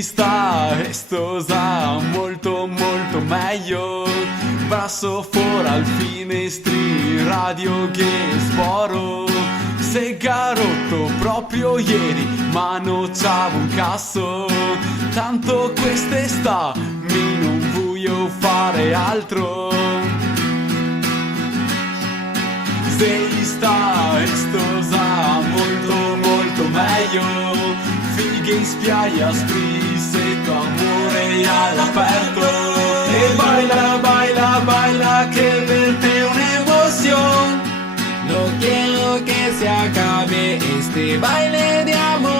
está esto ya molto molto meglio. Passo fuori al finestri, radio che sboro. Se garotto proprio ieri, ma non c'avevo un cazzo. Tanto quest'estate mi non voglio fare altro. Se sta esto già molto molto meglio. Fighe in spiaggia, sprissetto, amore all'aperto. E baila, baila, baila, che per te è un'emoción. No quiero que se acabe este baile de amor.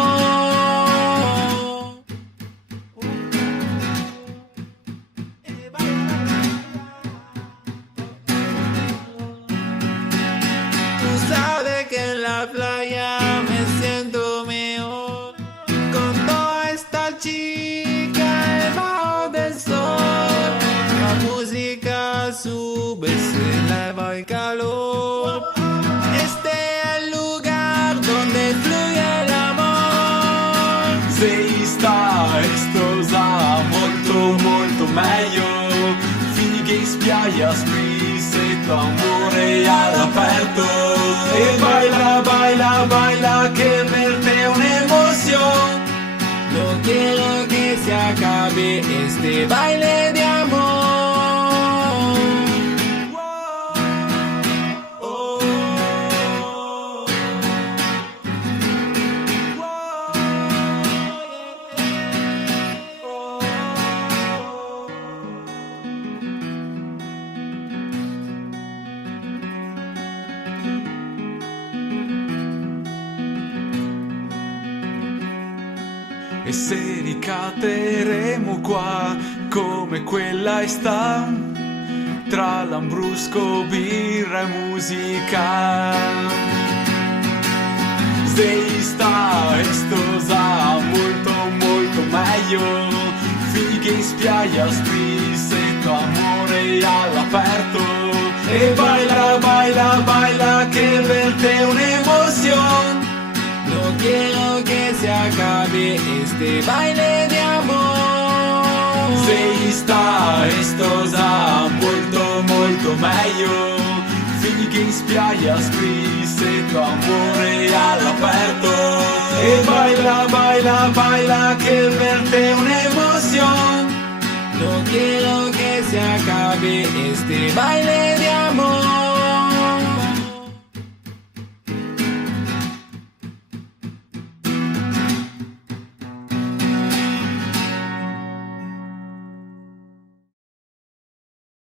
Tú sabes que en la playa me siento mejor con toda esta chica debajo del sol. La música sube, se eleva el calor. Este es el lugar donde fluye el amor. Se sta esto già molto molto meglio. Fighe in spiaggia, sprissetto, amore all'aperto. E baila, baila, baila, che per te è un'emoción. No quiero que se acabe este baile de amor. E se ricatteremo qua come quella estate, tra lambrusco, birra e musica. Se sta esto già molto molto meglio. Fighe in spiaggia, sprissetto, amore all'aperto. E baila, baila, baila, che per te è un'emoción. No quiero que se acabe este baile de amor. Se sta esto già molto molto meglio. Fighe in spiaggia, sprissetto, amore all'aperto. E baila, baila, baila, che per te è un'emoción. No quiero que se acabe este baile de amor.